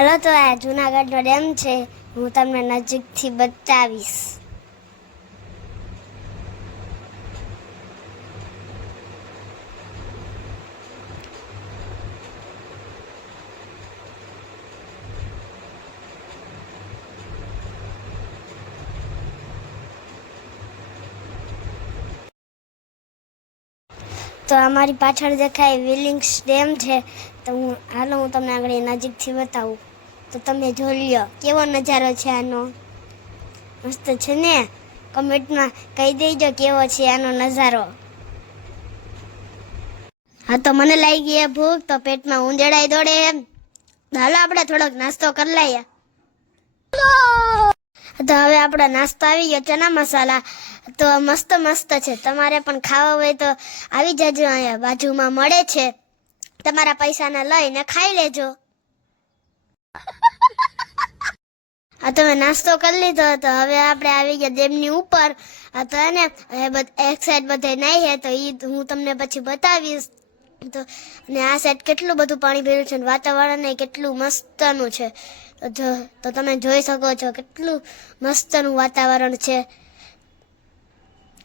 હાલો તો આ જૂનાગઢનો ડેમ છે, હું તમને નજીકથી બતાવીશ. તો અમારી પાછળ દેખાય વિલિંગ્સ ડેમ છે, તો હું તમને આગળ નજીકથી બતાવું. તો તમે જોઈ લ્યો કેવો નજારો છે આનો. મસ્ત છે ને? કમેન્ટમાં કહી દેજો કેવો છે આનો નજારો. હા, તો મને લાગી ગઈ ભૂખ, તો પેટમાં ઉંજળાઈ દોડે એમ. હાલો આપણે થોડોક નાસ્તો કરી લઈએ. તો હવે આપણો નાસ્તો આવી ગયો, ચના મસાલા. તો મસ્ત મસ્ત છે, તમારે પણ ખાવા હોય તો આવી જજો, અહીંયા બાજુમાં મળે છે. તમારા પૈસાને લઈને ખાઈ લેજો. આ તમે નાસ્તો કરી લીધો, તો હવે આપણે આવી ગયા ડેમની ઉપર. આ તો એને એક સાઈડ બધે નહીં હે, તો એ હું તમને પછી બતાવીશ. તો અને આ સાઈડ કેટલું બધું પાણી ભર્યું છે, વાતાવરણ કેટલું મસ્તનું છે. તો તમે જોઈ શકો છો કેટલું મસ્તનું વાતાવરણ છે.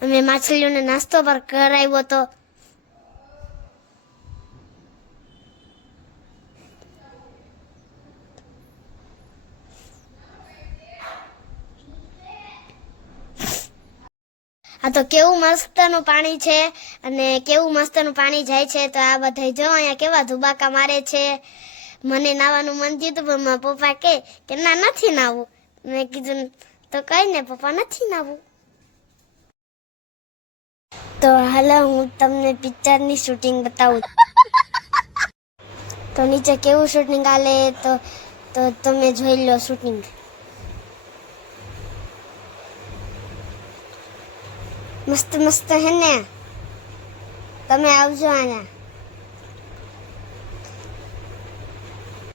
અમે માછલીઓને નાસ્તો પર કરાવ્યો હતો. આ તો કેવું મસ્તનું પાણી છે, અને કેવું મસ્તનું પાણી જાય છે. તો આ બધા જો અહીંયા કેવા ધુબાકા મારે છે. મને નાવાનું મન થયું હતું, પણ મારા પપ્પા કે ના, નથી નાવું. મેં કીધું તો કઈ ને પપ્પા, નથી નાવું. તો હાલો હું તમને પિક્ચરની શૂટિંગ બતાવું. તો નીચે કેવું શૂટિંગ હાલે, તો તમે જોઈ લો શૂટિંગ. મસ્ત મસ્ત હે ને? તમે આવજો અહીંયા.